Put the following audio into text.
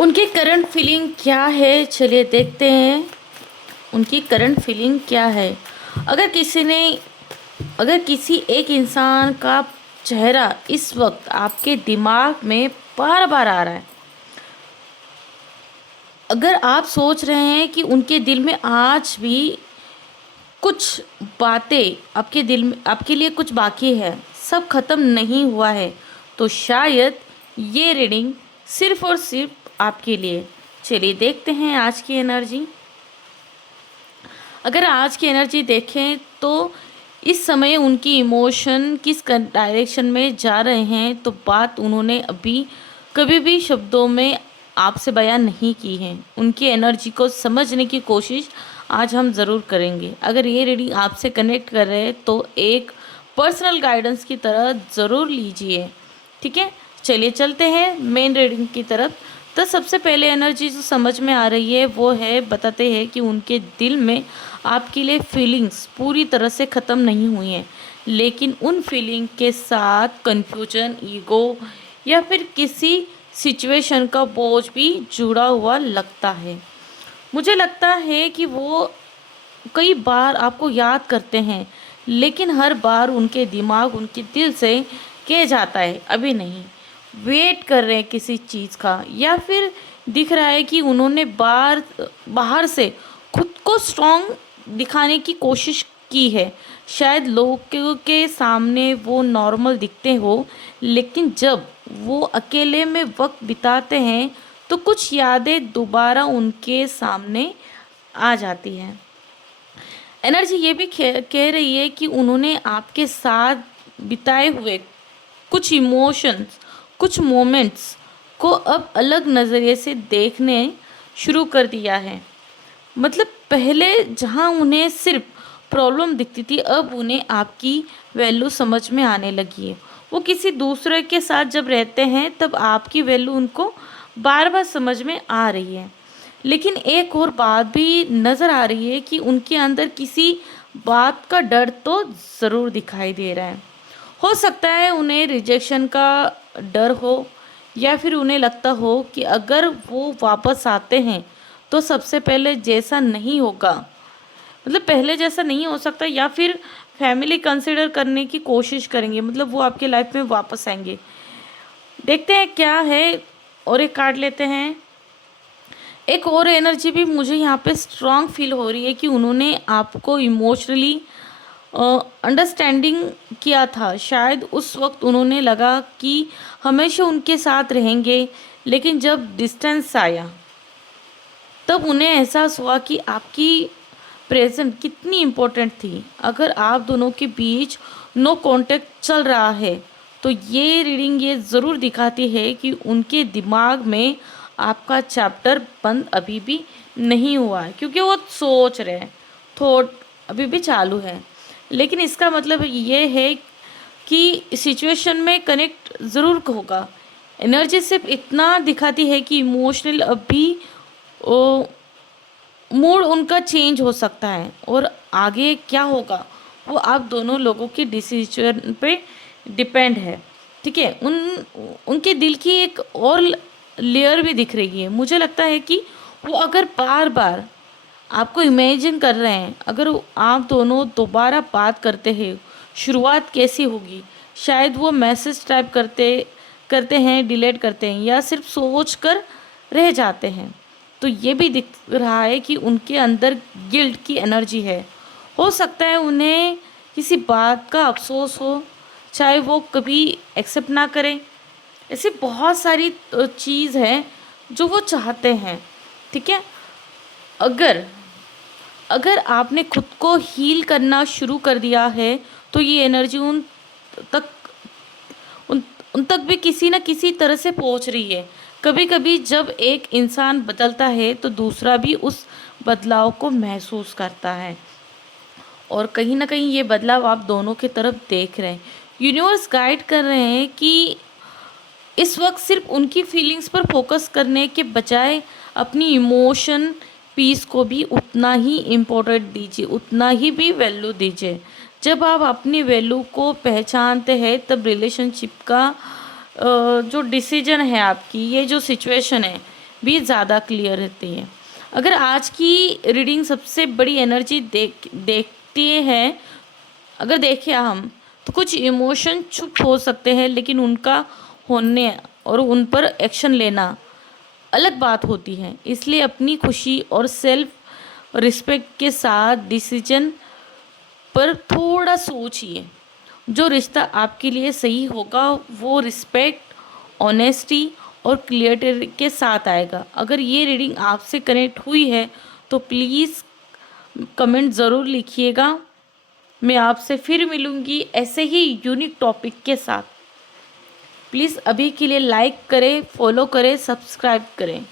उनकी current feeling क्या है, चलिए देखते हैं उनकी करंट फीलिंग क्या है। अगर किसी ने अगर किसी एक इंसान का चेहरा इस वक्त आपके दिमाग में बार बार आ रहा है, अगर आप सोच रहे हैं कि उनके दिल में आज भी कुछ बातें, आपके दिल में आपके लिए कुछ बाकी है, सब खत्म नहीं हुआ है, तो शायद ये रीडिंग सिर्फ और सिर्फ आपके लिए। चलिए देखते हैं आज की एनर्जी। अगर आज की एनर्जी देखें तो इस समय उनकी इमोशन किस डायरेक्शन में जा रहे हैं, तो बात उन्होंने अभी कभी भी शब्दों में आपसे बयान नहीं की है। उनकी एनर्जी को समझने की कोशिश आज हम ज़रूर करेंगे। अगर ये रीडिंग आपसे कनेक्ट कर रहे हैं तो एक पर्सनल गाइडेंस की तरह ज़रूर लीजिए, ठीक है। चलिए चलते हैं मेन रीडिंग की तरफ। तो सबसे पहले एनर्जी जो समझ में आ रही है वो है, बताते हैं कि उनके दिल में आपके लिए फीलिंग्स पूरी तरह से ख़त्म नहीं हुई हैं, लेकिन उन फीलिंग के साथ कन्फ्यूजन, ईगो या फिर किसी सिचुएशन का बोझ भी जुड़ा हुआ लगता है। मुझे लगता है कि वो कई बार आपको याद करते हैं, लेकिन हर बार उनके दिमाग, उनके दिल से कह जाता है अभी नहीं, वेट कर रहे हैं किसी चीज़ का, या फिर दिख रहा है कि उन्होंने बाहर से खुद को स्ट्रॉन्ग दिखाने की कोशिश की है। शायद लोगों के सामने वो नॉर्मल दिखते हो, लेकिन जब वो अकेले में वक्त बिताते हैं तो कुछ यादें दोबारा उनके सामने आ जाती हैं। एनर्जी ये भी कह रही है कि उन्होंने आपके साथ बिताए हुए कुछ इमोशंस, कुछ मोमेंट्स को अब अलग नज़रिए से देखने शुरू कर दिया है। मतलब पहले जहाँ उन्हें सिर्फ प्रॉब्लम दिखती थी, अब उन्हें आपकी वैल्यू समझ में आने लगी है। वो किसी दूसरे के साथ जब रहते हैं तब आपकी वैल्यू उनको बार बार समझ में आ रही है। लेकिन एक और बात भी नज़र आ रही है कि उनके अंदर किसी बात का डर तो ज़रूर दिखाई दे रहा है। हो सकता है उन्हें रिजेक्शन का डर हो, या फिर उन्हें लगता हो कि अगर वो वापस आते हैं तो सबसे पहले जैसा नहीं होगा, मतलब पहले जैसा नहीं हो सकता, या फिर फैमिली कंसिडर करने की कोशिश करेंगे, मतलब वो आपके लाइफ में वापस आएंगे। देखते हैं क्या है, और एक कार्ड लेते हैं। एक और एनर्जी भी मुझे यहाँ पे स्ट्रांग फील हो रही है कि उन्होंने आपको इमोशनली अंडरस्टैंडिंग किया था। शायद उस वक्त उन्होंने लगा कि हमेशा उनके साथ रहेंगे, लेकिन जब डिस्टेंस आया तब उन्हें एहसास हुआ कि आपकी प्रेजेंट कितनी इम्पोर्टेंट थी। अगर आप दोनों के बीच नो कांटेक्ट चल रहा है तो ये रीडिंग ये ज़रूर दिखाती है कि उनके दिमाग में आपका चैप्टर बंद अभी भी नहीं हुआ है, क्योंकि वो सोच रहे हैं, थॉट अभी भी चालू है। लेकिन इसका मतलब ये है कि सिचुएशन में कनेक्ट ज़रूर होगा। एनर्जी सिर्फ इतना दिखाती है कि इमोशनल अभी मूड उनका चेंज हो सकता है, और आगे क्या होगा वो आप दोनों लोगों के डिसीजन पे डिपेंड है, ठीक है। उनके दिल की एक और लेयर भी दिख रही है। मुझे लगता है कि वो अगर बार बार आपको इमेजिन कर रहे हैं, अगर आप दोनों दोबारा बात करते हैं, शुरुआत कैसी होगी। शायद वो मैसेज टाइप करते करते हैं, डिलीट करते हैं, या सिर्फ सोच कर रह जाते हैं। तो ये भी दिख रहा है कि उनके अंदर गिल्ट की एनर्जी है। हो सकता है उन्हें किसी बात का अफसोस हो, चाहे वो कभी एक्सेप्ट ना करें। ऐसी बहुत सारी चीज़ है जो वो चाहते हैं, ठीक है। अगर अगर आपने खुद को हील करना शुरू कर दिया है तो ये एनर्जी तक उन उन तक भी किसी न किसी तरह से पहुंच रही है। कभी कभी जब एक इंसान बदलता है तो दूसरा भी उस बदलाव को महसूस करता है, और कहीं ना कहीं ये बदलाव आप दोनों की तरफ देख रहे हैं। यूनिवर्स गाइड कर रहे हैं कि इस वक्त सिर्फ उनकी फीलिंग्स पर फोकस करने के बजाय अपनी इमोशन पीस को भी उतना ही इम्पोर्टेंट दीजिए, उतना ही भी वैल्यू दीजिए। जब आप अपनी वैल्यू को पहचानते हैं तब रिलेशनशिप का जो डिसीजन है, आपकी ये जो सिचुएशन है, भी ज़्यादा क्लियर रहती है। अगर आज की रीडिंग सबसे बड़ी एनर्जी देखती है, अगर देखें हम, तो कुछ इमोशन चुप हो सकते हैं, लेकिन उनका होने और उन पर एक्शन लेना अलग बात होती है। इसलिए अपनी खुशी और सेल्फ रिस्पेक्ट के साथ डिसीजन पर थोड़ा सोचिए। जो रिश्ता आपके लिए सही होगा वो रिस्पेक्ट, ऑनेस्टी और क्लियरिटी के साथ आएगा। अगर ये रीडिंग आपसे कनेक्ट हुई है तो प्लीज़ कमेंट ज़रूर लिखिएगा। मैं आपसे फिर मिलूँगी ऐसे ही यूनिक टॉपिक के साथ। प्लीज़ अभी के लिए लाइक करें, फॉलो करें, सब्सक्राइब करें।